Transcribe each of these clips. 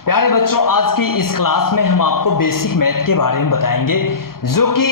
प्यारे बच्चों, आज की इस क्लास में हम आपको बेसिक मैथ के बारे में बताएंगे, जो कि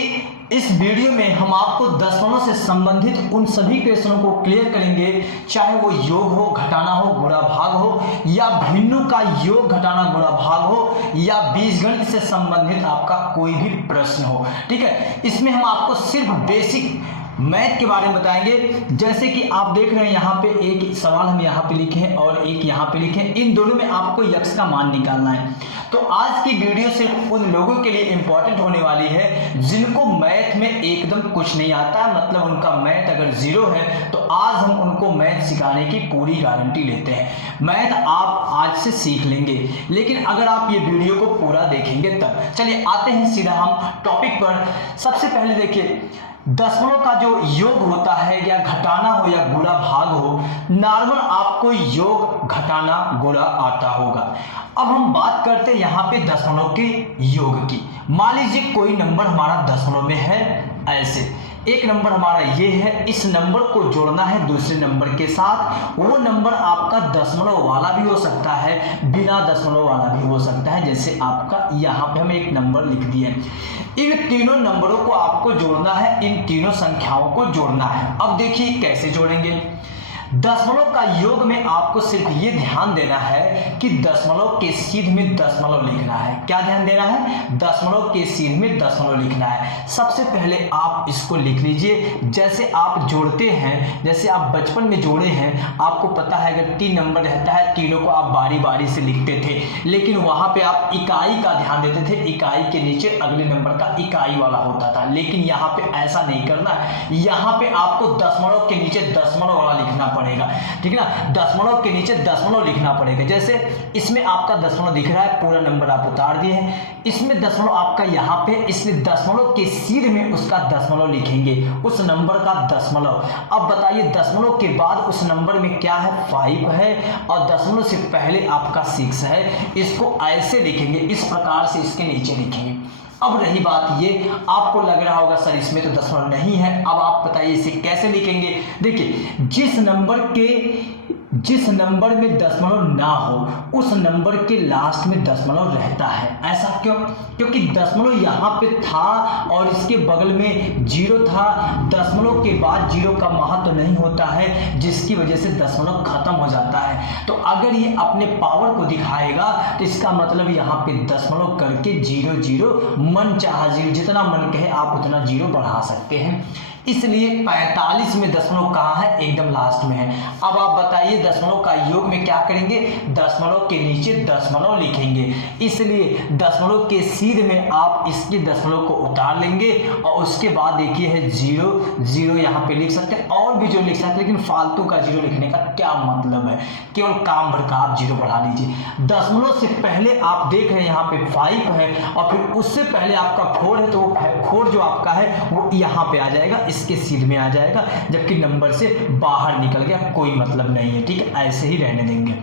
इस वीडियो में हम आपको दशमलव से संबंधित उन सभी क्वेश्चनों को क्लियर करेंगे, चाहे वो योग हो, घटाना हो, गुणा भाग हो, या भिन्नों का योग घटाना गुणा भाग हो, या बीजगणित से संबंधित आपका कोई भी प्रश्न हो। ठीक है, इसमें हम आपको सिर्फ बेसिक मैथ के बारे में बताएंगे। जैसे कि आप देख रहे हैं यहाँ पे एक सवाल हम यहाँ पे लिखे हैं और एक यहाँ पे लिखे हैं, इन दोनों में आपको यक्स का मान निकालना है। तो आज की वीडियो सिर्फ उन लोगों के लिए इंपॉर्टेंट होने वाली है जिनको मैथ में एकदम कुछ नहीं आता है, मतलब उनका मैथ अगर जीरो है, तो आज हम उनको मैथ सिखाने की पूरी गारंटी लेते हैं। मैथ आप आज से सीख लेंगे, लेकिन अगर आप ये वीडियो को पूरा देखेंगे तब। चलिए आते हैं सीधा हम टॉपिक पर। सबसे पहले देखिए, दशमलव का जो योग होता है, या घटाना हो या गुणा भाग हो, नॉर्मल आपको योग घटाना गुणा आता होगा। अब हम बात करते हैं यहाँ पे दशमलव के योग की। मान लीजिए कोई नंबर हमारा दशमलव में है, ऐसे एक नंबर हमारा ये है, इस नंबर को जोड़ना है दूसरे नंबर के साथ। वो नंबर आपका दशमलव वाला भी हो सकता है, बिना दशमलव वाला भी हो सकता है। जैसे आपका यहाँ पे हम एक नंबर लिख दिए, इन तीनों नंबरों को आपको जोड़ना है, इन तीनों संख्याओं को जोड़ना है। अब देखिए कैसे जोड़ेंगे। दशमलव का योग में आपको सिर्फ ये ध्यान देना है कि दशमलव के सीध में दशमलव लिखना है। क्या ध्यान देना है? दशमलव के सीध में दशमलव लिखना है। सबसे पहले आप इसको लिख लीजिए। जैसे आप जोड़ते हैं, जैसे आप बचपन में जोड़े हैं, आपको पता है अगर 3 नंबर रहता है, तीनों को आप बारी बारी से लिखते थे, लेकिन वहां पे आप इकाई का ध्यान देते थे। इकाई के नीचे अगले नंबर का इकाई वाला होता था, लेकिन यहाँ पे ऐसा नहीं करना है। यहाँ पे आपको दशमलव के नीचे दशमलव वाला लिखना पड़ेगा, ठीक है ना। दशमलव के नीचे दशमलव लिखना पड़ेगा। जैसे इसमें आपका दशमलव दिख रहा है, पूरा नंबर आप उतार दिए हैं, इसमें दशमलव आपका यहाँ पे, इसलिए दशमलव के सीध में उसका दशमलव लिखेंगे, उस नंबर का दशमलव। अब बताइए, दशमलव के बाद उस नंबर में क्या है? 5 है, और दशमलव से पहले आपका 6 है। इसको ऐसे लिखेंगे, इस प्रकार से इसके नीचे लिखेंगे। अब रही बात ये, आपको लग रहा होगा सर इसमें तो दशमलव नहीं है, अब आप बताइए इसे कैसे लिखेंगे। देखिए, जिस नंबर में दशमलव ना हो, उस नंबर के लास्ट में दशमलव रहता है। ऐसा क्यों? क्योंकि दशमलव यहाँ पे था और इसके बगल में 0 था। दशमलव के बाद 0 का महत्व नहीं होता है, जिसकी वजह से दशमलव खत्म हो जाता है। तो अगर ये अपने पावर को दिखाएगा, तो इसका मतलब यहाँ पे दशमलव करके 0 0 मन चाहा 0, जितना मन कहे आप उतना 0 बढ़ा सकते हैं। इसलिए 45 में दशमलव कहाँ है? एकदम लास्ट में है। अब आप बताइए दशमलव का योग में क्या करेंगे? दशमलव के नीचे दशमलव लिखेंगे। इसलिए दशमलव के सीध में आप इसके दशमलव को उतार लेंगे, और उसके बाद देखिए है 0 0 यहाँ पे लिख सकते हैं, और भी जो लिख सकते हैं, लेकिन फालतू का 0 लिखने का क्या मतलब है? केवल काम भर का आप 0 बढ़ा लीजिए। दशमलव से पहले आप देख रहे हैं यहाँ पे 5 है, और फिर उससे पहले आपका 4 है, तो वो 4 जो आपका है वो यहाँ पे आ जाएगा, इसके सीध में आ जाएगा, जबकि नंबर से बाहर निकल गया, कोई मतलब नहीं है। ठीक है, ऐसे ही रहने देंगे।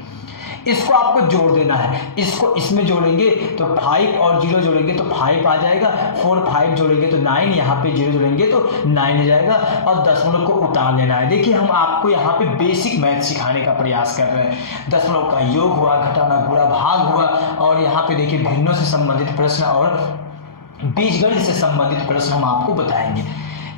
इसको आपको जोड़ देना है, इसको इसमें जोड़ेंगे तो 5 और 0 जोड़ेंगे तो 5 आ जाएगा, 4 5 जोड़ेंगे तो 9, यहाँ पे 0 जोड़ेंगे तो 9 आ जाएगा, और दशमलव को उतार लेना है। देखिए, हम आपको यहाँ पे बेसिक मैथ सिखाने का प्रयास कर रहे हैं। दशमलव का योग हुआ, घटाना गुणा भाग हुआ, और यहाँ पे देखिए भिन्नों से संबंधित प्रश्न और बीजगणित से संबंधित प्रश्न हम आपको बताएंगे।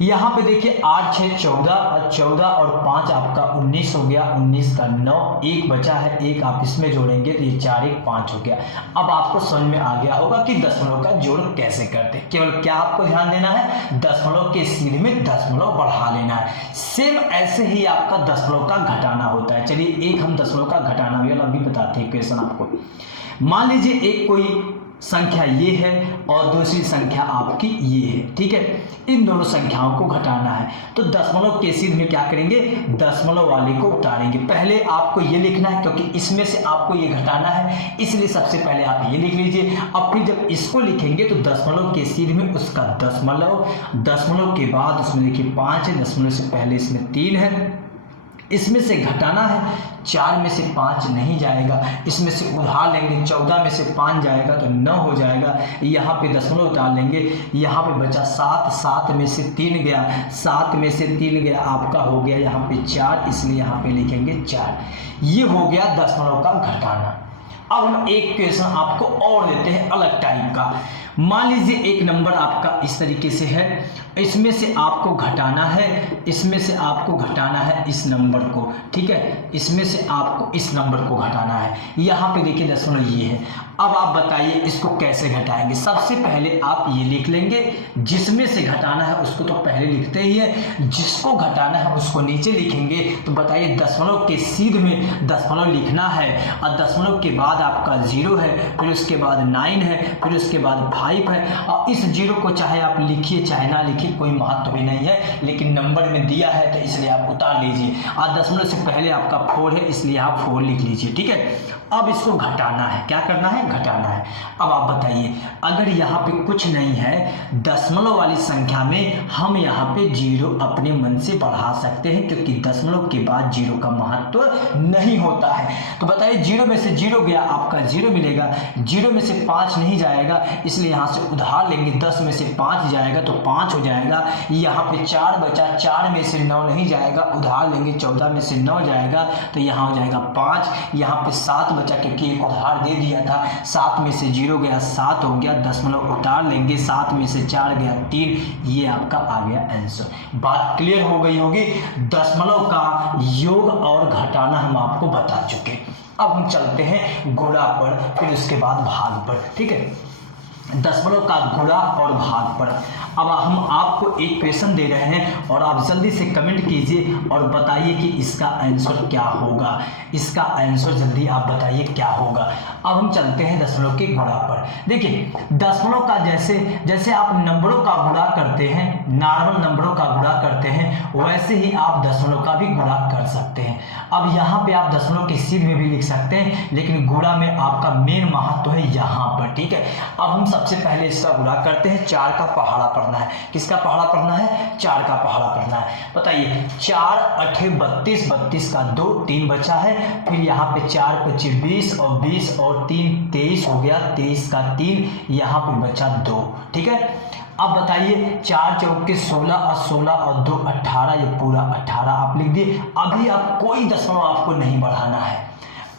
यहाँ पे देखिए 8 6 14, और 14 और 5 आपका 19 हो गया, 19 का 9, 1 बचा है, 1 आप इसमें जोड़ेंगे तो ये 4 1 5 हो गया। अब आपको समझ में आ गया होगा कि दशमलव का जोड़ कैसे करते हैं। केवल क्या आपको ध्यान देना है? दशमलव के सीध में दशमलव बढ़ा लेना है। सेम ऐसे ही आपका दशमलव का घटाना होता है। चलिए एक हम दशमलव का घटाना भी बताते हैं क्वेश्चन आपको। मान लीजिए एक कोई संख्या ये है और दूसरी संख्या आपकी ये है, ठीक है। इन दोनों संख्याओं को घटाना है, तो दशमलव के सीध में क्या करेंगे? दशमलव वाले को उतारेंगे। पहले आपको ये लिखना है, क्योंकि इसमें से आपको ये घटाना है, इसलिए सबसे पहले आप ये लिख लीजिए। अब फिर जब इसको लिखेंगे तो दशमलव के सीध में उसका दशमलव, दशमलव के बाद उसमें देखिए 5 है, दशमलव से पहले इसमें 3 है, इसमें से घटाना है, 4 में से 5 नहीं जाएगा, इसमें से उधार लेंगे, 14 में से 5 जाएगा तो 9 हो जाएगा, यहाँ पे दशमलव उतार लेंगे, यहाँ पे बचा 7, 7 में से 3 गया, 7 में से 3 गया, आपका हो गया यहाँ पे 4, इसलिए यहाँ पे लिखेंगे 4। ये हो गया दशमलव का घटाना। अब हम एक क्वेश्चन आपको और देते हैं अलग टाइप का। मान लीजिए एक नंबर आपका इस तरीके से है, इसमें से आपको घटाना है, इसमें से आपको घटाना है इस नंबर को, ठीक है, इसमें से आपको इस नंबर को घटाना है। यहाँ पे देखिए दशमलव ये है। अब आप बताइए इसको कैसे घटाएंगे। सबसे पहले आप ये लिख लेंगे, जिसमें से घटाना है उसको तो पहले लिखते ही है, जिसको घटाना है उसको नीचे लिखेंगे। तो बताइए दशमलव के सीध में दशमलव लिखना है और दशमलव के बाद आपका 0 है, फिर उसके बाद 9 है, फिर उसके बाद 5 है। और इस 0 को चाहे आप लिखिए चाहे ना लिखिए कोई महत्व भी नहीं है, लेकिन नंबर में दिया है तो इसलिए आप उतार लीजिए। और दशमलव से पहले आपका 4 है इसलिए आप 4 लिख लीजिए, ठीक है। अब इसको घटाना है, क्या करना है, घटाना है। अब आप बताइए अगर यहाँ पे कुछ नहीं है दशमलव वाली संख्या में, हम यहाँ पे 0 अपने मन से बढ़ा सकते हैं, क्योंकि दशमलव के बाद 0 का महत्व नहीं होता है। तो बताइए 0 में से 0 गया आपका 0 मिलेगा, 0 में से 5 नहीं जाएगा इसलिए यहाँ से उधार लेंगे, 10 में से 5 जाएगा तो 5 हो जाएगा। यहाँ पे 4 बचा, 4 में से 9 नहीं जाएगा, उधार लेंगे, 14 में से 9 जाएगा तो यहाँ हो जाएगा 5। यहाँ पे 7 बचा क्योंकि एक उधार दे दिया था, 7 में से 0 गया 7 हो गया, दशमलव उतार लेंगे, 7 में से 4 गया 3, ये आपका आ गया आंसर। बात क्लियर हो गई होगी। दशमलव का योग और घटाना हम आपको बता चुके। अब हम चलते हैं गुणा पर, फिर उसके बाद भाग पर, ठीक है। दशमलव का गुणा और भाग पर अब हम आपको एक क्वेश्चन दे रहे हैं और आप जल्दी से कमेंट कीजिए और बताइए कि इसका आंसर क्या होगा। इसका आंसर जल्दी आप बताइए क्या होगा। अब हम चलते हैं दशमलव के गुणा पर। देखिए दशमलव का जैसे आप नंबरों का गुणा करते हैं, नॉर्मल नंबरों का गुणा करते हैं, वैसे ही आप दशमलव का भी गुणा कर सकते हैं। अब यहाँ पे आप दशमलव के सीध में भी लिख सकते हैं, लेकिन गुणा में आपका मेन महत्व है यहाँ पर, ठीक है। अब हम सबसे पहले इसका गुणा करते हैं। 4 का पहाड़ा पढ़ना है। किसका पहाड़ा पढ़ना है? 4 का पहाड़ा पढ़ना है। बताइए 4 8 32, 32 का 2, 3 बचा है। फिर यहाँ पे 4 25 20 और 20 और 3 23 हो गया, 23 का 3, यहाँ पे बचा 2, ठीक है। अब बताइए 4 चौके 16 और 16 और 2 18, ये पूरा 18 आप लिख दिए। अभी आप कोई दशमलव आपको नहीं बढ़ाना है।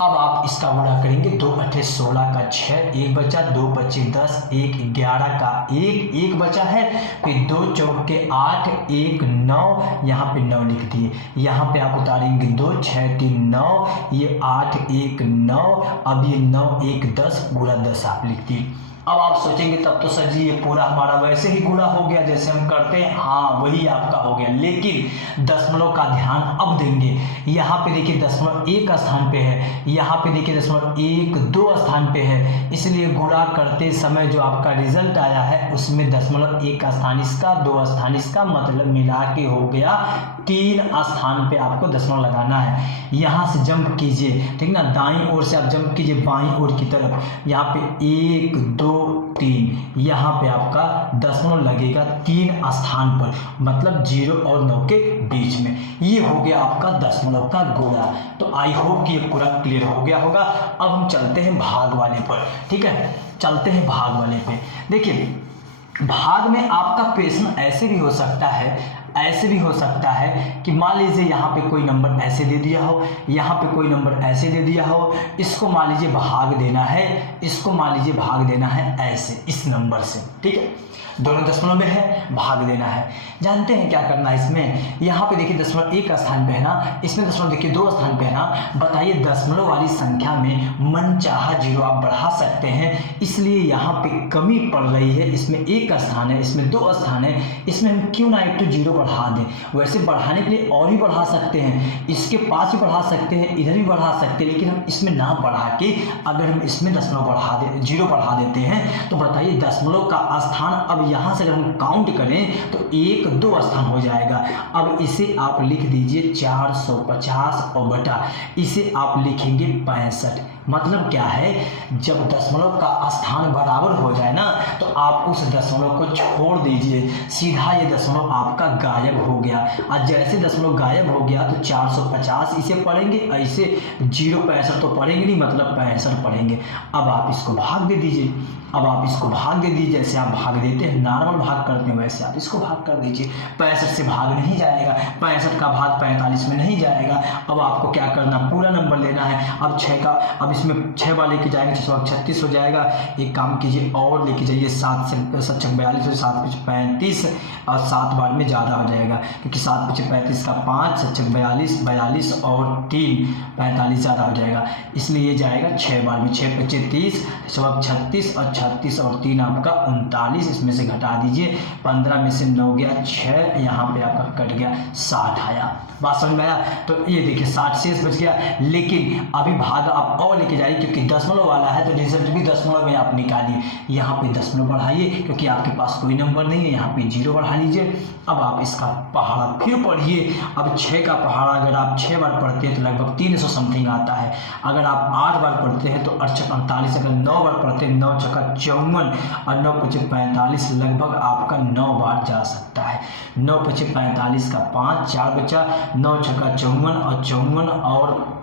अब आप इसका गुणा करेंगे, 2 8 16 का 6, 1 बचा, 2 25 10, 1 11 का 1, 1 बचा है। फिर 2 चौके 8, 1 9, यहाँ पे 9 लिख दिए। यहाँ पे आप उतारेंगे 2 6 3 9, ये 8 1 9, अब ये 9 1 10, गुणा 10 आप लिख दिए। अब आप सोचेंगे तब तो सर जी ये पूरा हमारा वैसे ही गुणा हो गया जैसे हम करते हैं। हाँ वही आपका हो गया, लेकिन दशमलव का ध्यान अब देंगे। यहाँ पे देखिए दशमलव 1 स्थान पे है, यहाँ पे देखिए दशमलव 1 2 स्थान पे है, इसलिए गुणा करते समय जो आपका रिजल्ट आया है उसमें दशमलव 1 स्थान इसका, 2 स्थान इसका, मतलब मिला के हो गया 3 स्थान पे आपको दशमलव लगाना है। यहाँ से जंप कीजिए, ठीक ना, दाईं ओर से आप जंप कीजिए बाईं ओर की तरफ। यहाँ पे 1 2 3, यहाँ पे आपका दशमलव लगेगा 3 स्थान पर, मतलब 0 और 9 के बीच में। ये हो गया आपका दशमलव का गुणा। तो आई होप कि ये पूरा क्लियर हो गया होगा। अब हम चलते हैं भाग वाले पर, ठीक है, चलते हैं भाग वाले पे। देखिए भाग में आपका प्रश्न ऐसे भी हो सकता है, ऐसे भी हो सकता है कि मान लीजिए यहाँ पे कोई नंबर ऐसे दे दिया हो, यहाँ पे कोई नंबर ऐसे दे दिया हो, इसको मान लीजिए भाग देना है, इसको मान लीजिए भाग देना है ऐसे इस नंबर से, ठीक है, दोनों दशमलव में है, भाग देना है। जानते हैं क्या करना है इसमें? यहाँ पे देखिए दशमलव 1 स्थान पे है ना, इसमें दशमलव देखिए 2 स्थान पे है ना। बताइए दशमलव वाली संख्या में मनचाहा 0 आप बढ़ा सकते हैं, इसलिए यहाँ पे कमी पड़ रही है। इसमें 1 स्थान है, इसमें 2 स्थान है, इसमें हम क्यों ना 1 to 0 बढ़ा दें। वैसे बढ़ाने के लिए और भी बढ़ा सकते हैं, इसके पास भी बढ़ा सकते हैं, इधर भी बढ़ा सकते हैं, लेकिन हम इसमें ना बढ़ा के अगर हम इसमें दशमलव बढ़ा दे 0 बढ़ा देते हैं तो बताइए दशमलव का स्थान अब यहाँ से अगर हम काउंट करें तो 1 2 स्थान हो जाएगा। अब इसे आप लिख दीजिए 450 और बटा इसे आप लिखेंगे 65। मतलब क्या है, जब दशमलव का स्थान बराबर हो जाए ना तो आप उस दशमलव को छोड़ दीजिए, सीधा ये दशमलव आपका गायब गायब हो गया। आज जैसे दशमलव गायब हो गया तो 450 इसे पढ़ेंगे, ऐसे 0.65 तो पढ़ेंगे नहीं, मतलब 65 पढ़ेंगे। अब आप इसको भाग दे दीजिए, अब आप इसको भाग दे दीजिए, जैसे आप भाग देते हैं नॉर्मल भाग करते हैं वैसे आप इसको भाग कर दीजिए। 65 से भाग नहीं जाएगा, 65 का भाग 45 में नहीं जाएगा। अब आपको क्या करना, पूरा नंबर लेना है। अब 6 का, अब इसमें 6 बार लेके जाएंगे 36 हो जाएगा। एक काम कीजिए और लेके जाइए 7 से 7 42 से 7 5 35 और 7 बार में ज़्यादा हो जाएगा, क्योंकि 7 5 35 का 5 7 42 42 और 3 45 ज़्यादा हो जाएगा, इसलिए ये जाएगा 6 बार में। 6 5 30 36 और 36 और 3 आपका 39, इसमें से घटा दीजिए 15 में से 9 गया 6, यहाँ पे आपका कट गया 60 आया। बात समझ में आया? तो ये देखिए 60 शेष बच गया, लेकिन अभी भाग आप और लेके जाइए, क्योंकि दशमलव वाला है तो रिजल्ट भी दशमलव में आप निकालिए। यहाँ पे दशमलव बढ़ाइए, क्योंकि आपके पास कोई नंबर नहीं है, यहाँ पे 0 बढ़ा लीजिए। अब आप इसका पहाड़ा फिर पढ़िए। अब 6 का पहाड़ा अगर आप 6 बार पढ़ते हैं तो लगभग 300 समथिंग आता है। अगर आप 8 बार पढ़ते हैं तो 48, अगर 9 बार पढ़ते हैं 9 छक्का 54 और 9 5 45, लगभग आपका 9 बार जा सकता है। 9 5 45 का 5 4 बचा, 9 छक्का 54 और 54 और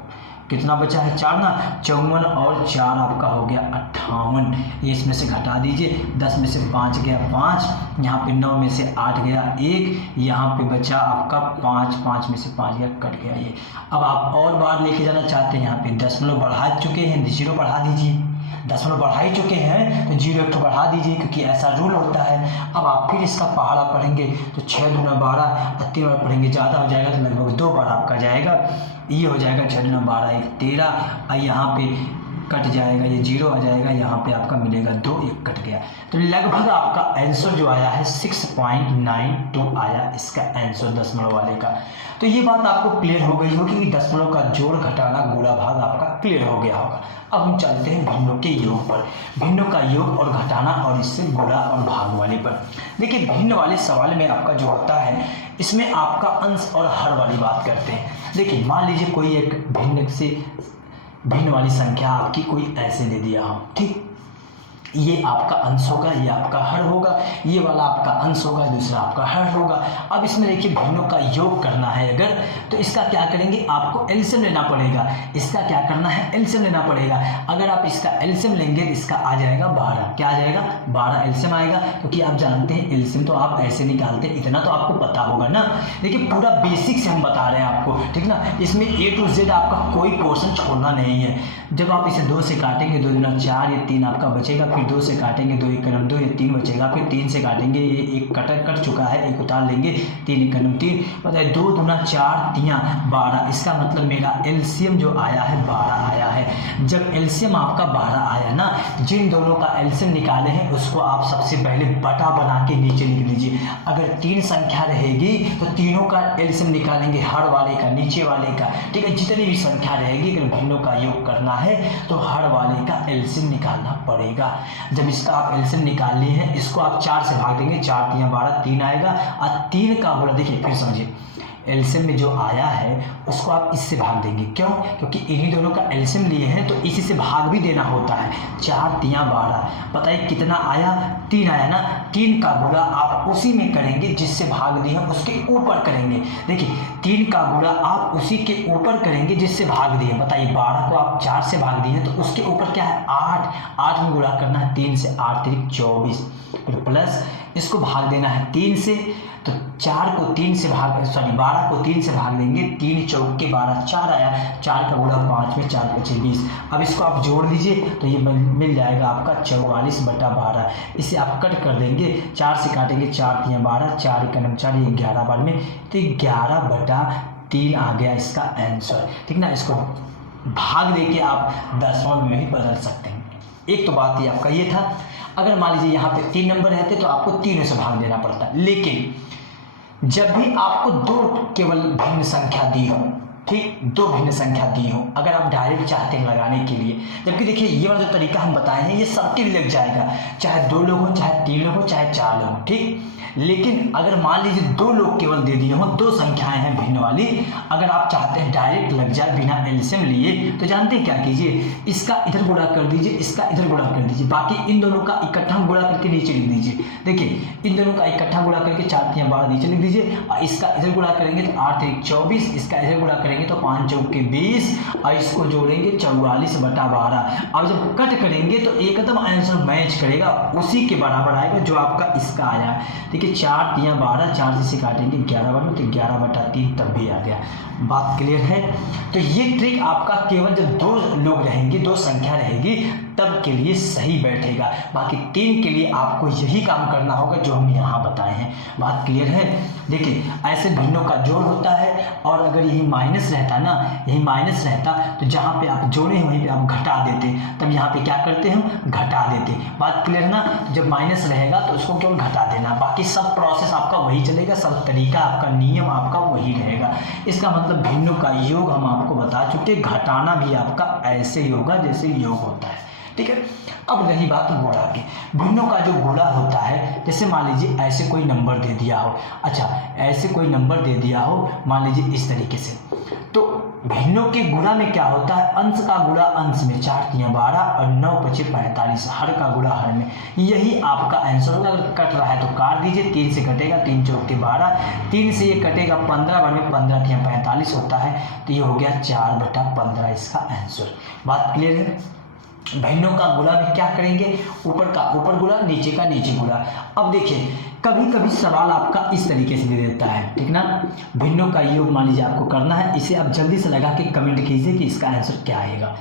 कितना बचा है 4 ना, 54 और 4 आपका हो गया 58। ये इसमें से घटा दीजिए, 10 में से 5 गया 5, यहाँ पे 9 में से 8 गया 1, यहाँ पे बचा आपका 5, 5 में से 5 गया, कट गया ये। अब आप और बार लेके जाना चाहते हैं, यहाँ पे दशमलव बढ़ा चुके हैं, 0 बढ़ा दीजिए। दशमलव बढ़ा ही चुके हैं तो 0 एक तो बढ़ा दीजिए, क्योंकि ऐसा रूल होता है। अब आप फिर इसका पहाड़ा पढ़ेंगे तो 6 दूना 12 और 3 बार पढ़ेंगे, ज़्यादा हो जाएगा तो लगभग 2 बार आपका जाएगा। ये हो जाएगा 6 दूना 12 1 13, और यहाँ पे कट जाएगा, ये 0 आ जाएगा, यहाँ पे आपका मिलेगा 2, 1 कट गया। तो लगभग आपका आंसर जो आया है 6.92 आया इसका आंसर दशमलव वाले का। तो ये बात आपको क्लियर हो गई होगी कि दशमलव का जोड़ घटाना गुणा भाग आपका क्लियर हो गया होगा। अब हम चलते हैं भिन्नों के योग पर, भिन्नों का योग और घटाना और इससे गुणा और भाग वाले पर। देखिए भिन्न वाले सवाल में आपका जो होता है, इसमें आपका अंश और हर वाली बात करते हैं। देखिए मान लीजिए कोई एक भिन्न वाली संख्या आपकी कोई ऐसे दे दिया हो, ठीक, ये आपका अंश होगा, ये आपका हर होगा, ये वाला आपका अंश होगा, दूसरा आपका हर होगा। अब इसमें देखिए भिन्नों का योग करना है अगर, तो इसका क्या करेंगे, आपको एलसीएम लेना पड़ेगा। इसका क्या करना है, एलसीएम लेना पड़ेगा। अगर आप इसका एलसीएम लेंगे तो इसका आ जाएगा 12, क्या आ जाएगा 12 एलसीएम आएगा, क्योंकि आप जानते हैं एलसीएम तो आप ऐसे निकालते हैं, इतना तो आपको पता होगा ना। देखिए पूरा बेसिक से हम बता रहे हैं आपको, ठीक ना, इसमें A to Z आपका कोई पोर्शन छोड़ना नहीं है। जब आप इसे 2 से काटेंगे 2 दूना 4, ये 3 आपका बचेगा, फिर 2 से काटेंगे 2 1 2, ये 3 बचेगा, फिर 3 से काटेंगे, ये 1 कट चुका है, 1 उतार लेंगे, 3 1 3, बताइए 2 दूना 4 3 12। इसका मतलब मेरा एलसीएम जो आया है 12 आया है। जब एलसीएम आपका 12 आया ना, जिन दोनों का एलसीएम निकाले हैं उसको आप सबसे पहले बटा बना के नीचे लिख लीजिए। अगर 3 संख्या रहेगी तो तीनों का एलसीएम निकालेंगे, हर वाले का, नीचे वाले का, ठीक है। जितनी भी संख्या रहेगी, अगर भिन्नों का योग करना है तो हर वाले का एलसीएम निकालना पड़ेगा। जब इसका आप एलसीएम निकाल लिए हैं, इसको आप 4 से भाग देंगे, 4 3 12, 3 आएगा, और 3 का गुणा, देखिए फिर समझिए, एलसीएम में जो आया है उसको आप इससे भाग देंगे, क्यों, क्योंकि इन्हीं दोनों का एलसीएम लिए हैं तो इसी से भाग भी देना होता है। 4 3 12, बताइए कितना आया, 3 आया ना। 3 का गुणा आप उसी में करेंगे जिससे भाग दिए हैं उसके ऊपर करेंगे। देखिए 3 का गुणा आप उसी के ऊपर करेंगे जिससे भाग दिए। बताइए 12 को आप 4 से भाग दिए तो उसके ऊपर क्या है 8 में गुणा करना है 3 से, 8 3 24, फिर प्लस इसको भाग देना है 3 से, तो 4 को 3 से भाग, 12 को 3 से भाग देंगे, 3 4 के 12, 4 आया, 4 का गुणा 5 में, 4 5 20। अब इसको आप जोड़ लीजिए तो ये मिल जाएगा आपका 44/12। इसे आप कट कर देंगे, 4 से काटेंगे, 4 3 12, 4 1 4, ये 11 बार में, तो 11/3 आ गया इसका आंसर, ठीक ना। इसको भाग दे के आप दशमलव में भी बदल सकते हैं। एक तो बात ये आपका ये था। अगर मान लीजिए यहाँ पे 3 नंबर रहते तो आपको 3 से भाग देना पड़ता, लेकिन जब भी आपको 2 केवल भिन्न संख्या दी हो, ठीक, दो भिन्न संख्या दी हो, अगर आप डायरेक्ट चाहते हैं लगाने के लिए। जबकि देखिए ये वाला जो तरीका हम बताए हैं ये सबके लिए लग जाएगा, चाहे 2 लोग हो, चाहे 3 लोग हो, चाहे 4 लोग हो, ठीक। लेकिन अगर मान लीजिए 2 लोग केवल दे दिए हों, 2 संख्याएं हैं भिन्न वाली, अगर आप चाहते हैं डायरेक्ट लग जाए बिना एलसीएम लिए, तो जानते हैं क्या कीजिए, इसका इधर गुणा कर दीजिए, इसका इधर गुणा कर दीजिए, बाकी इन दोनों का इकट्ठा गुणा करके नीचे लिख दीजिए। देखिए इन दोनों का इकट्ठा गुणा करके 4 3 12 नीचे लिख दीजिए, और इसका इधर गुणा करेंगे तो 8 3 24, इसका इधर गुणा करेंगे तो 5 चौक के 20, और इसको जोड़ेंगे 44/12। अब जब कट करेंगे तो एकदम आंसर मैच करेगा, उसी के बराबर आएगा जो आपका इसका आया। देखिए 4 3 12, 4 से काटेंगे 11 बन, तो 11/3 तब भी आ गया। बात क्लियर है? तो ये ट्रिक आपका केवल जब 2 लोग रहेंगे, 2 संख्या रहेगी, तब के लिए सही बैठेगा। बाकी 3 के लिए आपको यही काम करना होगा जो हम यहाँ बताए हैं। बात क्लियर है? देखिए ऐसे भिन्नों का जोड़ होता है, और अगर यही माइनस रहता ना, यही माइनस रहता तो जहाँ पे आप जोड़े वहीं पे आप घटा देते, तब यहाँ पे क्या करते हम, घटा देते। बात क्लियर है ना? जब माइनस रहेगा तो उसको केवल घटा देना, बाकी सब प्रोसेस आपका वही चलेगा, सब तरीका आपका, नियम आपका वही रहेगा। इसका मतलब भिन्नों का योग हम आपको बता चुके, घटाना भी आपका ऐसे ही होगा जैसे योग होता है, ठीक है। अब रही बात गुणा की, भिन्नों का जो गुणा होता है, जैसे मान लीजिए ऐसे कोई नंबर दे दिया हो, अच्छा ऐसे कोई नंबर दे दिया हो, मान लीजिए इस तरीके से, तो भिन्नों के गुणा में क्या होता है, अंश का गुणा अंश में, 4 3 12 और 9 5 45, हर का गुणा हर में, यही आपका आंसर होगा। अगर कट रहा है तो काट दीजिए, 3 से कटेगा, 3 चौक के 12, 3 से ये कटेगा 15, बन में 15 3 45 होता है, तो ये हो गया 4/15 इसका आंसर। बात क्लियर है? भिन्नों का गुणा में क्या करेंगे, ऊपर का ऊपर गुणा, नीचे का नीचे गुणा। अब देखिए कभी कभी सवाल आपका इस तरीके से दे देता है, ठीक ना, भिन्नों का योग मान लीजिए आपको करना है, इसे आप जल्दी से लगा के कमेंट कीजिए कि इसका आंसर क्या आएगा।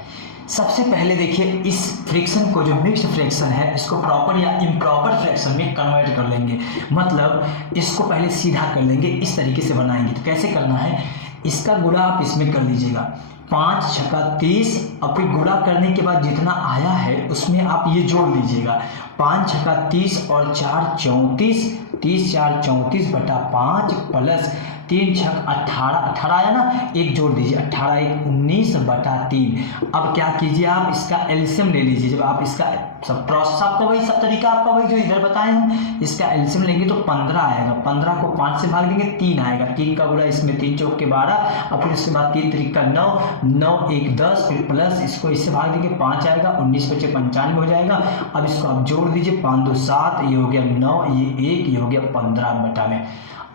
सबसे पहले देखिए इस फ्रैक्शन को, जो मिक्स्ड फ्रैक्शन है, इसको प्रॉपर या इम्प्रॉपर फ्रैक्शन में कन्वर्ट कर लेंगे। मतलब इसको पहले सीधा कर लेंगे, इस तरीके से बनाएंगे। तो कैसे करना है, इसका गुणा आप इसमें कर लीजिएगा, 5 6 30, और फिर गुणा करने के बाद जितना आया है उसमें आप ये जोड़ लीजिएगा, 5 6 30 और 4 34, 30 4 34/5 प्लस 3 6 18, 18 आया ना, एक जोड़ दीजिए, 18 1 19/3। अब क्या कीजिए, आप इसका एलसीएम ले लीजिए। जब आप इसका सब प्रोसेस आपका वही, सब तरीका आपका वही जो इधर बताए हम, इसका एलसीएम लेंगे तो 15 आएगा, 15 को 5 से भाग देंगे 3 आएगा, 3 का गुणा इसमें 3 चौक के 12, और फिर उसके बाद 3 3 का 9, 9 1 10, फिर प्लस इसको इससे भाग देंगे 5 आएगा, 19 5 95 हो जाएगा। अब इसको आप जोड़ दीजिए, 5 2 7, ये हो गया 9, ये 1, ये हो गया 15 में।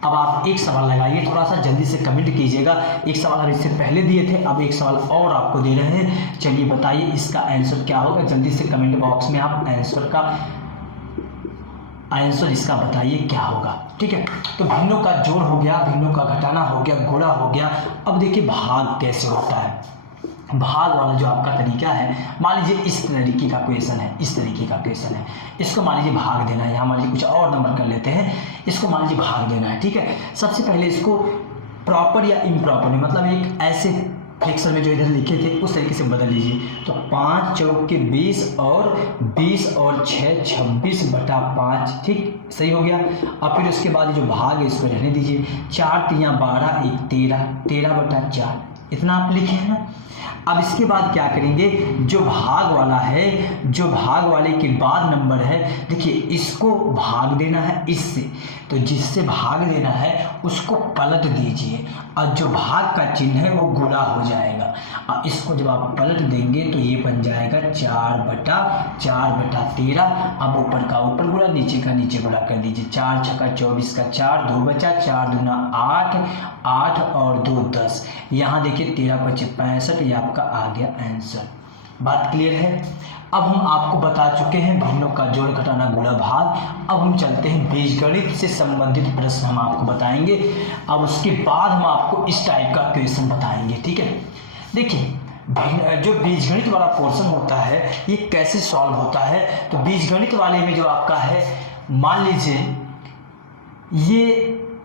अब आप एक सवाल लगाइए, थोड़ा सा जल्दी से कमेंट कीजिएगा। एक सवाल हम इससे पहले दिए थे, अब एक सवाल और आपको दे रहे हैं। चलिए बताइए इसका आंसर क्या होगा, जल्दी से कमेंट बॉक्स में आप आंसर इसका बताइए क्या होगा, ठीक है। तो भिन्नों का जोड़ हो गया, भिन्नों का घटाना हो गया, गुणा हो गया। अब देखिए भाग कैसे होता है। भाग वाला जो आपका तरीका है, मान लीजिए इस तरीके का क्वेश्चन है, इस तरीके का क्वेश्चन है, इसको मान लीजिए भाग देना है। यहाँ मान लीजिए कुछ और नंबर कर लेते हैं, इसको मान लीजिए भाग देना है, ठीक है। सबसे पहले इसको प्रॉपर या इम्प्रॉपर में, मतलब एक ऐसे फ्रैक्शन में जो इधर लिखे थे उस तरीके से बदल लीजिए। तो 5 चौक के 20 और 20 और 6 26/5, ठीक, सही हो गया। अब फिर उसके बाद जो भाग है इसको रहने दीजिए, 4 3 12 1 13, 13/4, इतना आप लिखे हैं ना। अब इसके बाद क्या करेंगे, जो भाग वाला है, जो भाग वाले के बाद नंबर है, देखिए इसको भाग देना है इससे, तो जिससे भाग देना है उसको पलट दीजिए, और जो भाग का चिन्ह है वो गुणा हो जाएगा। और इसको जब आप पलट देंगे तो ये बन जाएगा 4/13। अब ऊपर का ऊपर गुणा, नीचे का नीचे गुणा कर दीजिए, 4 6 24 का 4, 2 बचा, 4 दूना 8, 8 और 2 10। यहाँ देखिए 13 25 65, ये आपका आ गया आंसर। बात क्लियर है? अब हम आपको बता चुके हैं भिन्नों का जोड़ घटाना गुणा भाग। अब हम चलते हैं बीजगणित से संबंधित प्रश्न हम आपको बताएंगे। अब उसके बाद हम आपको इस टाइप का क्वेश्चन बताएंगे, ठीक है। देखिए जो बीजगणित वाला पोर्शन होता है ये कैसे सॉल्व होता है, तो बीजगणित वाले में जो आपका है, मान लीजिए ये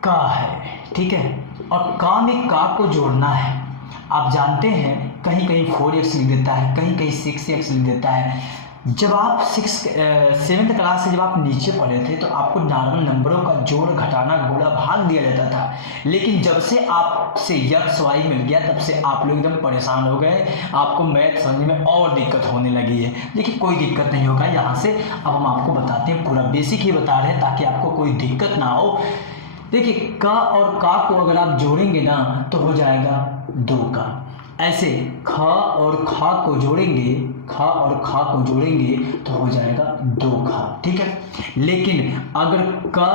का है, ठीक है, और का में का को जोड़ना है। आप जानते हैं कहीं कहीं 4x लिख देता है, कहीं कहीं 6x लिख देता है, जब आप 7th क्लास से जब आप नीचे पढ़े थे तो आपको नॉर्मल नंबरों का जोड़ घटाना गुणा भाग दिया जाता था, लेकिन जब से आपसे यक्स वाई मिल गया तब से आप लोग एकदम परेशान हो गए, आपको मैथ समझने में और दिक्कत होने लगी है। देखिए कोई दिक्कत नहीं होगा, यहाँ से अब हम आपको बताते हैं, पूरा बेसिक ही बता रहे हैं ताकि आपको कोई दिक्कत ना हो। देखिए का और का को अगर आप जोड़ेंगे ना तो हो जाएगा 2 का। ऐसे ख और खा को जोड़ेंगे, खा और खा को जोड़ेंगे तो हो जाएगा 2 खा, ठीक है। लेकिन अगर का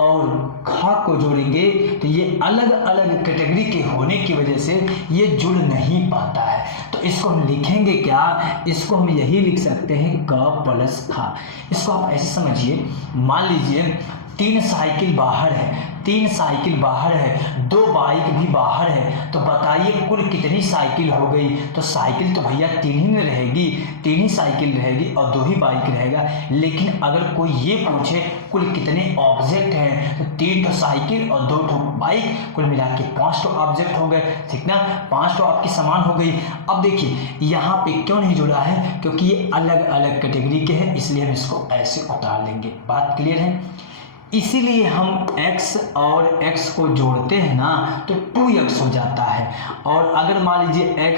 और खा को जोड़ेंगे तो ये अलग अलग कैटेगरी के होने की वजह से ये जुड़ नहीं पाता है, तो इसको हम लिखेंगे क्या, इसको हम यही लिख सकते हैं क प्लस खा। इसको आप ऐसे समझिए, मान लीजिए 3 साइकिल बाहर है, 3 साइकिल बाहर है, 2 बाइक भी बाहर है, तो बताइए कुल कितनी साइकिल हो गई। तो साइकिल तो भैया 3 ही में रहेगी, 3 ही साइकिल रहेगी और 2 ही बाइक रहेगा। लेकिन अगर कोई ये पूछे कुल कितने ऑब्जेक्ट हैं, तो 3 तो साइकिल और 2 तो बाइक, कुल मिला के 5 तो ऑब्जेक्ट हो गए, ठीक ना, 5 तो आपकी समान हो गई। अब देखिए यहाँ पे क्यों नहीं जुड़ा है, क्योंकि ये अलग अलग कैटेगरी के हैं, इसलिए हम इसको ऐसे उतार लेंगे। बात क्लियर है। इसीलिए हम x और x को जोड़ते हैं ना तो 2x हो जाता है, और अगर मान लीजिए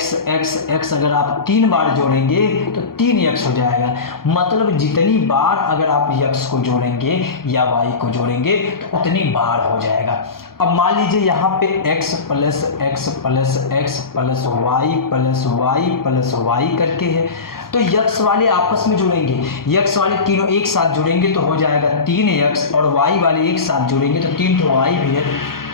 x अगर आप 3 बार जोड़ेंगे तो 3x हो जाएगा। मतलब जितनी बार अगर आप x को जोड़ेंगे या y को जोड़ेंगे तो उतनी बार हो जाएगा। अब मान लीजिए यहाँ पे x plus x plus x plus y करके है, तो यक्स वाले आपस में जुड़ेंगे, यक्स वाले तीनों एक साथ जुड़ेंगे तो हो जाएगा 3x, और वाई वाले एक साथ जुड़ेंगे तो 3 तो वाई भी है,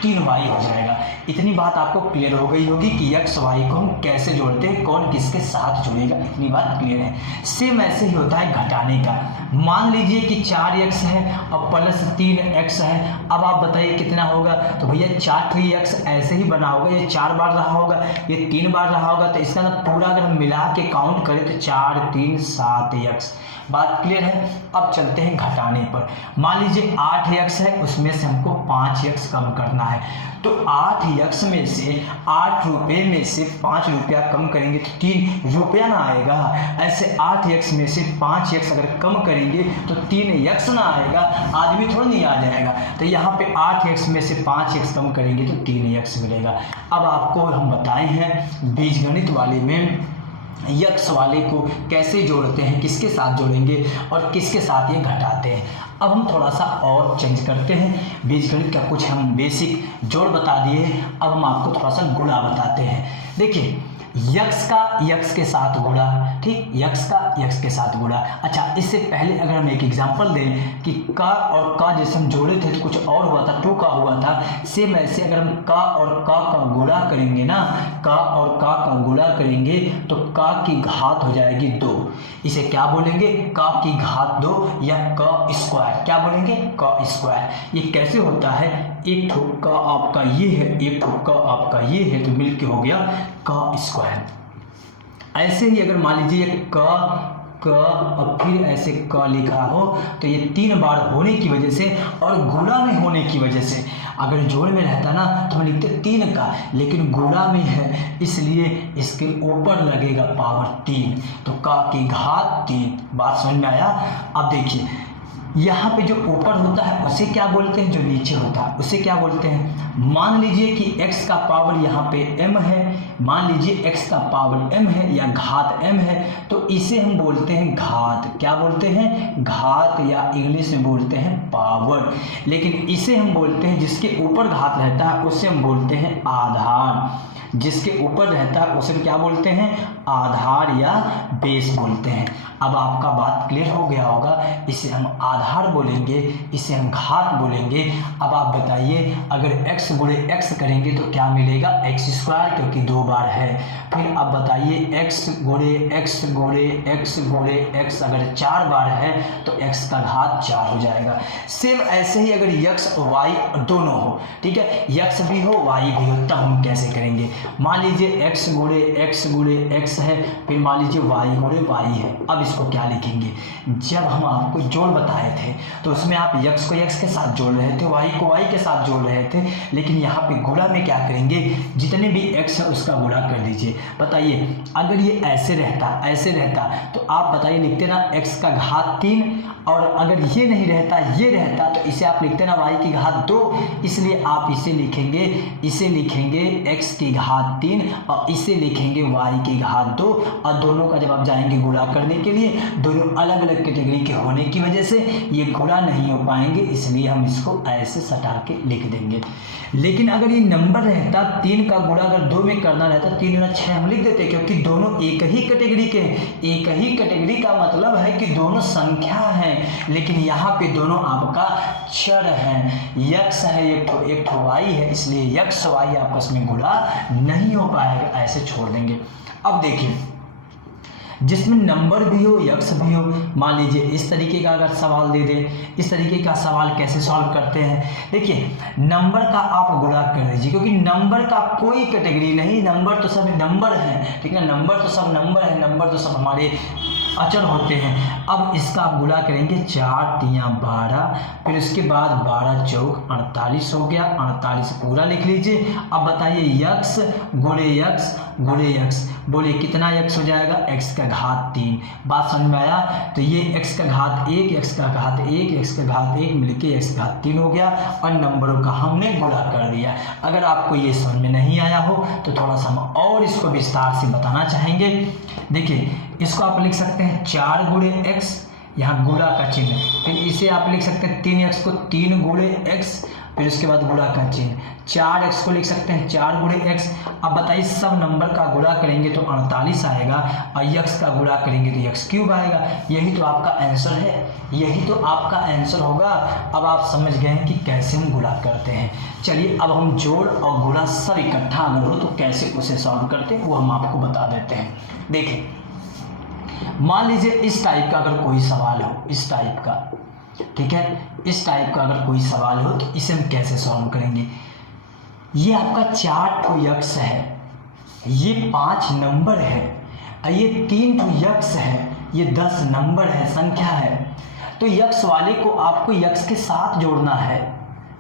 3y हो जाएगा। इतनी बात आपको क्लियर हो गई होगी कि यक्स वाई को हम कैसे जोड़ते हैं, कौन किसके साथ जुड़ेगा, इतनी बात क्लियर है। सेम ऐसे ही होता है घटाने का। मान लीजिए कि 4x है और प्लस 3x है, अब आप बताइए कितना होगा। तो भैया 4x ऐसे ही बना होगा, ये 4 बार रहा होगा, ये 3 बार रहा होगा, तो इसका पूरा अगर हम मिला के काउंट करें तो 4 3 7x। बात क्लियर है। अब चलते हैं घटाने पर। मान लीजिए 8x है, उसमें से हमको 5x कम करना है, तो 8x में से 8 रुपये में से 5 रुपया कम करेंगे तो 3 रुपया ना आएगा। ऐसे 8x में से 5x अगर कम करेंगे तो 3x ना आएगा, आदमी थोड़ा नहीं आ जाएगा। तो यहाँ पे 8x में से 5x कम करेंगे तो 3x मिलेगा। अब आपको हम बताए हैं बीजगणित वाले में यक्स वाले को कैसे जोड़ते हैं, किसके साथ जोड़ेंगे और किसके साथ ये घटाते हैं। अब हम थोड़ा सा और चेंज करते हैं, बीजगणित का कुछ हम बेसिक जोड़ बता दिए, अब हम आपको थोड़ा सा गुणा बताते हैं। देखिए यक्स का यक्स के साथ गुणा, ठीक, यक्स का यक्स के साथ गुणा। अच्छा, इससे पहले अगर हम एक एग्जांपल दें कि का और का जैसे हम जोड़े थे तो कुछ और हुआ था, 2 का हुआ था। सेम ऐसे अगर हम का और का गुणा करेंगे ना, का और का गुणा करेंगे तो का की घात हो जाएगी 2। इसे क्या बोलेंगे, का की घात 2 या का स्क्वायर, क्या बोलेंगे, का स्क्वायर। ये कैसे होता है, एक ठोक का आपका ये है, एक ठोक का आपका ये है, तो मिलके हो गया का स्क्वायर। ऐसे ही अगर मान लीजिए का और फिर ऐसे क लिखा हो तो ये 3 बार होने की वजह से और गुणा में होने की वजह से, अगर जोड़ में रहता ना तो हम लिखते 3 का, लेकिन गुणा में है इसलिए इसके ऊपर लगेगा पावर 3, तो का की घात 3। बात समझ में आया। अब देखिए यहाँ पे जो ऊपर होता है उसे क्या बोलते हैं, जो नीचे होता है उसे क्या बोलते हैं। मान लीजिए कि x का पावर यहाँ पे m है, मान लीजिए x का पावर m है या घात m है, तो इसे हम बोलते हैं घात, क्या बोलते हैं, घात, या इंग्लिश में बोलते हैं पावर। लेकिन इसे हम बोलते हैं, जिसके ऊपर घात रहता है उसे हम बोलते हैं आधार, जिसके ऊपर रहता है उसे क्या बोलते हैं, आधार या बेस बोलते हैं। अब आपका बात क्लियर हो गया होगा, इसे हम आधार बोलेंगे, इसे हम घात बोलेंगे। अब आप बताइए अगर x गुणे x करेंगे तो क्या मिलेगा, x स्क्वायर, क्योंकि 2 बार है। फिर अब बताइए x गुणे x गुणे x गुणे x अगर 4 बार है तो x का घात 4 हो जाएगा। सेम ऐसे ही अगर x y दोनों हो, ठीक है, x भी हो y भी हो, तब हम कैसे करेंगे। मान लीजिए x गुणे x है, फिर मान लीजिए y गुणे y है। अब इसको क्या लिखेंगे, जब हम आपको जोड़ बताए थे तो उसमें आप x को x के साथ जोड़ रहे थे, y को y के साथ जोड़ रहे थे, लेकिन यहाँ पे गुणा में क्या करेंगे, जितने भी x है उसका गुणा कर दीजिए। बताइए अगर ये ऐसे रहता तो आप बताइए लिखते ना x का घात 3, और अगर ये नहीं रहता, ये रहता तो इसे आप लिखते ना y की घात 2, इसलिए आप इसे लिखेंगे x की घात 3 और इसे लिखेंगे y की घात 2। और दोनों का जब आप जाएंगे गुणा करने के लिए, दोनों अलग अलग कैटेगरी के होने की वजह से ये गुणा नहीं हो पाएंगे, इसलिए हम इसको ऐसे सटा के लिख देंगे। लेकिन अगर ये नंबर रहता, 3 का गुणा अगर 2 में करना रहता, 3 गुना 6 हम लिख देते, क्योंकि दोनों एक ही कैटेगरी के हैं। एक ही कैटेगरी का मतलब है कि दोनों संख्या हैं, लेकिन यहाँ पे दोनों आपका चर हैं, x है एक ठो y है, इसलिए x y आपस में गुणा नहीं हो पाएगा, ऐसे छोड़ देंगे। अब देखिए जिसमें नंबर भी हो x भी हो, मान लीजिए इस तरीके का अगर सवाल दे दे, इस तरीके का सवाल कैसे सॉल्व करते हैं। देखिए नंबर का आप गुणा कर दीजिए, क्योंकि नंबर का कोई कैटेगरी नहीं, नंबर तो सब नंबर है, ठीक है, नंबर तो सब नंबर है, नंबर तो सब हमारे अचर होते हैं। अब इसका आप गुणा करेंगे, 4 3 12, फिर उसके बाद 12 चौक 48 हो गया, 48 पूरा लिख लीजिए। अब बताइए x गुणे x, बोलिए कितना x हो जाएगा, x का घात 3। बात समझ में आया, तो ये x का घात 1, x का घात 1, x का घात 1 मिलके x का घात 3 हो गया, और नंबरों का हमने गुणा कर दिया। अगर आपको ये समझ में नहीं आया हो तो थोड़ा सा हम और इसको विस्तार से बताना चाहेंगे। देखिए इसको आप लिख सकते हैं 4 गुणे x, यहाँ गुणा का चिन्ह, फिर इसे आप लिख सकते हैं 3x को 3 गुणे x, फिर उसके बाद गुणा का चिन्ह, 4x को लिख सकते हैं 4 गुणे x। अब बताइए सब नंबर का गुणा करेंगे तो 48 आएगा, और x का गुणा करेंगे तो x क्यूब आएगा। यही तो आपका आंसर है, यही तो आपका आंसर होगा। अब आप समझ गए हैं कि कैसे हम गुणा करते हैं। चलिए अब हम जोड़ और गुणा सब इकट्ठा अगर हो तो कैसे उसे सॉल्व करते हैं वो हम आपको बता देते हैं। देखिए मान लीजिए इस टाइप का अगर कोई सवाल हो, इस टाइप का, ठीक है, इस टाइप का अगर कोई सवाल हो तो इसे हम कैसे सॉल्व करेंगे। ये आपका 4 ठो x है, ये 5 नंबर है, ये 3 ठो x है, ये 10 नंबर है, संख्या है। तो x वाले को आपको x के साथ जोड़ना है,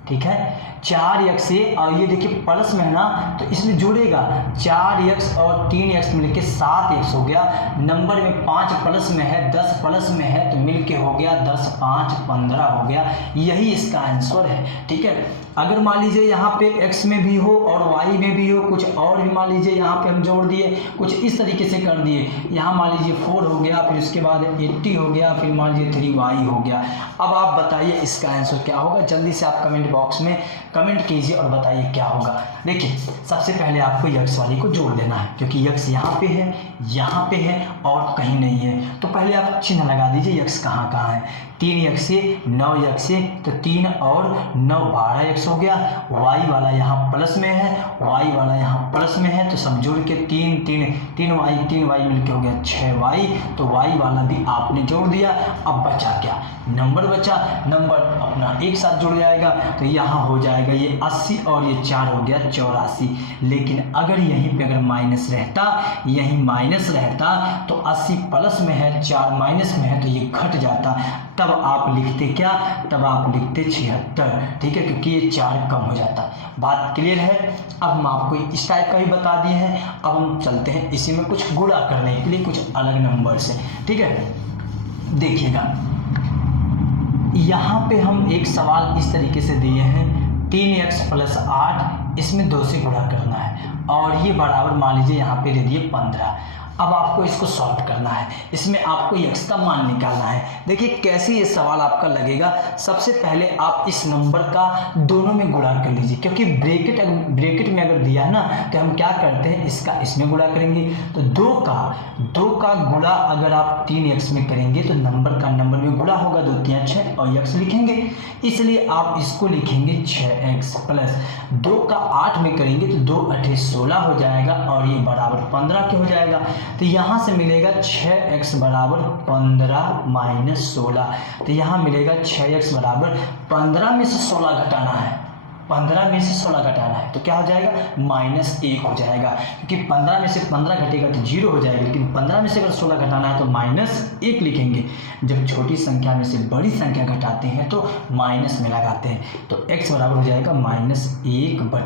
ठीक है, 4x से, और ये देखिए प्लस में है ना तो इसमें जुड़ेगा, 4x और 3x मिलके 7x हो गया। नंबर में 5 प्लस में है, 10 प्लस में है, तो मिलके हो गया 10 5 15 हो गया। यही इसका आंसर है, ठीक है। अगर मान लीजिए यहाँ पे x में भी हो और y में भी हो, कुछ और भी मान लीजिए यहाँ पे हम जोड़ दिए, कुछ इस तरीके से कर दिए, यहाँ मान लीजिए 4 हो गया, फिर उसके बाद 80 हो गया, फिर मान लीजिए 3y हो गया। अब आप बताइए इसका आंसर क्या होगा, जल्दी से आप कमेंट बॉक्स में कमेंट कीजिए और बताइए क्या होगा। देखिए सबसे पहले आपको x वाली को जोड़ देना है, क्योंकि x यहाँ पे है, यहाँ पे है और कहीं नहीं है। तो पहले आप चिन्ह लगा दीजिए, x कहाँ कहाँ है, 3x से 9x से, तो 3 और 9 12x हो गया। y वाला यहाँ प्लस में है, y वाला यहाँ प्लस में है, तो सब जोड़ के 3y मिलके हो गया 6y। तो y वाला भी आपने जोड़ दिया। अब बचा क्या, नंबर बचा, नंबर अपना एक साथ जुड़ जाएगा, तो यहाँ हो जाएगा ये 80 और ये 4 हो गया 84। लेकिन अगर यहीं पे अगर माइनस रहता, यहीं माइनस रहता तो 80 प्लस में है, 4 माइनस में है, तो ये घट जाता। तब आप लिखते क्या, तब आप लिखते 76, ठीक है, क्योंकि ये 4 कम हो जाता। बात क्लियर है। अब हम आपको इस टाइप का भी बता दिए हैं। अब हम चलते हैं इसी में कुछ गुणा करने के लिए कुछ अलग नंबर से, ठीक है। देखिएगा यहाँ पे हम एक सवाल इस तरीके से दिए हैं, 3x + 8, इसमें 2 से गुणा करना है, और ये बराबर मान लीजिए यहाँ पे दे दिए 15। अब आपको इसको सॉल्व करना है, इसमें आपको x का मान निकालना है। देखिए कैसे ये सवाल आपका लगेगा। सबसे पहले आप इस नंबर का दोनों में गुणा कर लीजिए, क्योंकि ब्रैकेट में अगर दिया है ना तो हम क्या करते हैं, इसका इसमें गुणा करेंगे। तो 2 का गुणा अगर आप 3x में करेंगे तो नंबर में गुणा होगा, 2 3 6 और x लिखेंगे, इसलिए आप इसको लिखेंगे 6x प्लस 2 का 8 में करेंगे तो 2 8 16 हो जाएगा, और ये बराबर 15 के हो जाएगा। तो यहाँ से मिलेगा 6x बराबर 15 - 16, तो यहाँ मिलेगा 6x बराबर 15 में से 16 घटाना है, 15 में से 16 घटाना है तो क्या हो जाएगा, -1 हो जाएगा, क्योंकि 15 में से 15 घटेगा तो 0 हो जाएगा, लेकिन 15 में से अगर 16 घटाना है तो -1 लिखेंगे। जब छोटी संख्या में से बड़ी संख्या घटाते हैं तो माइनस में लगाते हैं, तो x बराबर हो जाएगा -1/।